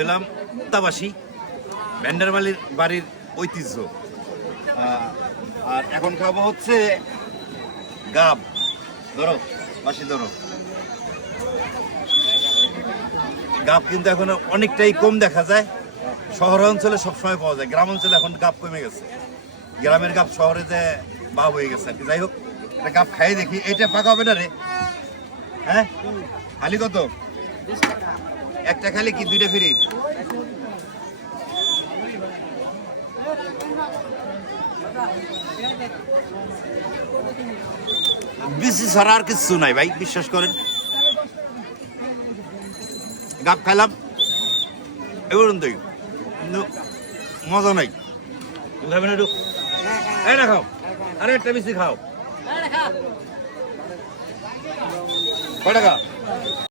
এলাম তাবাসী ভ্যান্ডারবালির বাড়ির ঐতিহ্য। আর এখন খাবো হচ্ছে গাব। ধরো বাসি ধরো। গাব কিন্তু এখন অনেকটাই কম দেখা যায়। শহর অঞ্চলে সবসময় পাওয়া যায়, গ্রাম অঞ্চলে এখন গাব কমে গেছে। গ্রামের গাব শহরে যে বাব হয়ে গেছে আর কি। যাই হোক, একটা গাব খাই দেখি। এইটা পাকা হবে না রে? হ্যাঁ, খালি কত? একটা খালি কি দুইটা ফ্রি? বেশি ছাড়া আর কিছু নাই ভাই, বিশ্বাস করেন। গাব খাইলাম এবার কিন্তু মজা নাই। খাবেন একটু? এই না খাও, আরে একটা বেশি খাও। কয় টাকা?